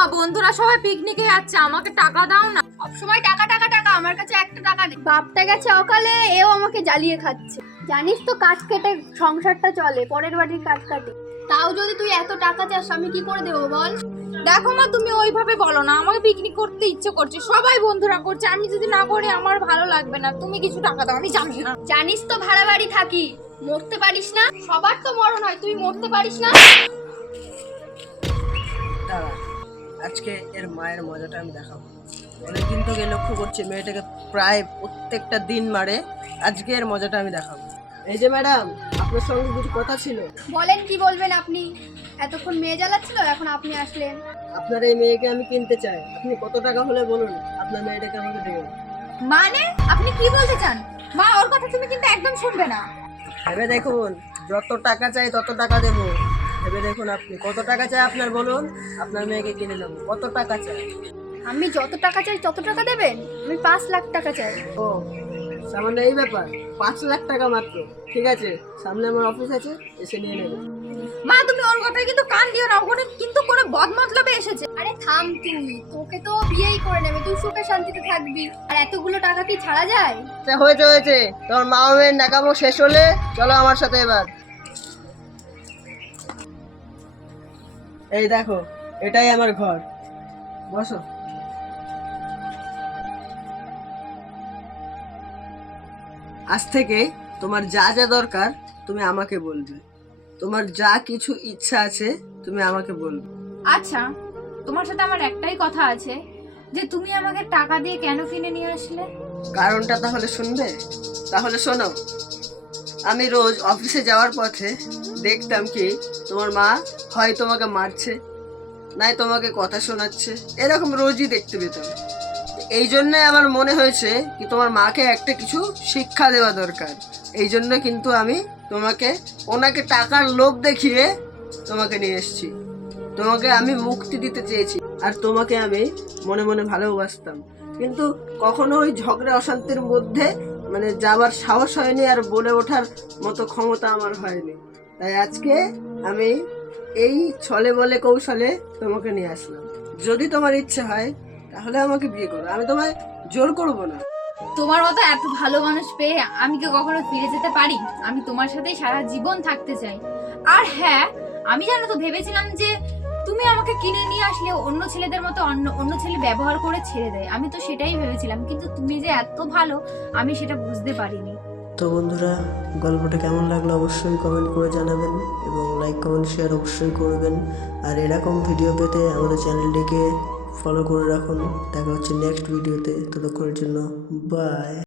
মা, বন্ধুরা সবাই পিকনিকে যাচ্ছে, আমাকে টাকা দাও না। সবসময় টাকা টাকা টাকা, আমার কাছে একটা টাকা নেই। বাপটা গেছে অকালে, এও আমাকে জ্বালিয়ে খাচ্ছে। জানিস তো কাঠ কেটে সংসারটা চলে, পরের বাড়ির কাঠ কাটে। তাও যদি তুই এত টাকা চাস, আমি কি করে দেবো বল? দেখো মা, তুমি ওইভাবে বলো না, আমাকে পিকনিক করতে ইচ্ছে করছে, সবাই বন্ধুরা করছে, আমি যদি না করি আমার ভালো লাগবে না। তুমি কিছু টাকা দাও, আমি জানি না। জানিস তো ভাড়া বাড়ি থাকি, মরতে পারিস না। সবার তো মরণ হয়, তুই মরতে পারিস না। দাঁড়া, আজকে এর মায়ের মজাটা আমি দেখাবো। অনেকদিন থেকে লক্ষ্য করছি মেয়েটাকে প্রায় প্রত্যেকটা দিন মারে, আজকে এর মজাটা আমি দেখাবো। এই যে ম্যাডাম, আপনার সঙ্গে কিছু কথা ছিল। বলেন, কি বলবেন আপনি? এতক্ষণ মেয়ে জ্বালাচ্ছিল, এখন আপনি আসলেন। আপনার এই মেয়েকে আমি কিনতে চাই, আপনি কত টাকা হলে বলুন, আপনার মেয়েটাকে আমাকে দেবেন। মানে আপনি কি বলতে চান? মা, ওর কথা তুমি কিন্তু একদম শুনবে না। ভেবে দেখুন, যত টাকা চাই তত টাকা দেবো। ভেবে দেখুন, আপনি কত টাকা চাই আপনার বলুন, আপনার মেয়েকে কিনে নেবো। কত টাকা চাই? আমি যত টাকা চাই তত টাকা দেবেন? আমি 5 লাখ টাকা চাই। ও, সামান্য এই ব্যাপার? 5 লাখ টাকা মাত্র? ঠিক আছে, সামনে আমার অফিস আছে, এসে নিয়ে নেবে। মা, তুমি ওর কথায় কিন্তু কান দিও না, ওখানে কিন্তু কোনো বদমতলবে এসেছে। আরে থাম তুই, তোকে তো বিয়েই করে নেবে, তুই সুখে শান্তিতে থাকবি। আর এতগুলো টাকা কি ছাড়া যায়? আচ্ছা, হয়েছে হয়েছে, তোমার মা মেয়ের নাকামো শেষ হলে চলো আমার সাথে এবার। এই দেখো, এটাই আমার ঘর, বসো। আজ থেকে তোমার যা যা দরকার তুমি আমাকে বলবে, তোমার যা কিছু ইচ্ছা আছে তুমি আমাকে বলবে। আচ্ছা, তোমার সাথে আমার একটাই কথা আছে, যে তুমি আমাকে টাকা দিয়ে কেন কিনে নিয়ে আসলে? কারণটা তাহলে শুনবে? তাহলে শোনো। আমি রোজ অফিসে যাওয়ার পথে দেখতাম কি তোমার মা হয় তোমাকে মারছে, নাই তোমাকে কথা শোনাচ্ছে, এরকম রোজই দেখতে পেতাম। এই জন্য আমার মনে হয়েছে কি তোমার মাকে একটা কিছু শিক্ষা দেওয়া দরকার। এই জন্য কিন্তু আমি তোমাকে ওনাকে টাকার লোভ দেখিয়ে তোমাকে নিয়ে এসেছি। তোমাকে আমি মুক্তি দিতে চেয়েছি, আর তোমাকে আমি মনে মনে ভালোবাসতাম, কিন্তু কখনো ওই ঝগড়া অশান্তির মধ্যে যাবার সাহস হয়নি, আর বলে ওঠার মতো ক্ষমতা আমার হয়নি। তাই আজকে আমি এই ছলে বলে কৌশলে তোমাকে নিয়ে আসলাম। যদি তোমার ইচ্ছে হয় তাহলে আমাকে বিয়ে করো, আমি তোমায় জোর করবো না। তোমার মতো এত ভালো মানুষ পেয়ে আমি কি কখনো ফিরে যেতে পারি? আমি তোমার সাথেই সারা জীবন থাকতে চাই। আর হ্যাঁ, আমি জানো তো ভেবেছিলাম যে তুমি আমাকে কিনে নিয়ে আসলে অন্য ছেলেদের মতো অন্য ছেলে ব্যবহার করে ছেড়ে দেয়, আমি তো সেটাই ভেবেছিলাম, কিন্তু তুমি যে এত ভালো আমি সেটা বুঝতে পারিনি। তো বন্ধুরা, গল্পটা কেমন লাগলো অবশ্যই কমেন্ট করে জানাবেন, এবং লাইক কমেন্ট শেয়ার অবশ্যই করবেন। আর এরকম ভিডিও পেতে আমাদের চ্যানেলটিকে ফলো করে রাখুন। দেখা হচ্ছে নেক্সট ভিডিওতে, ততক্ষণের জন্য বাই।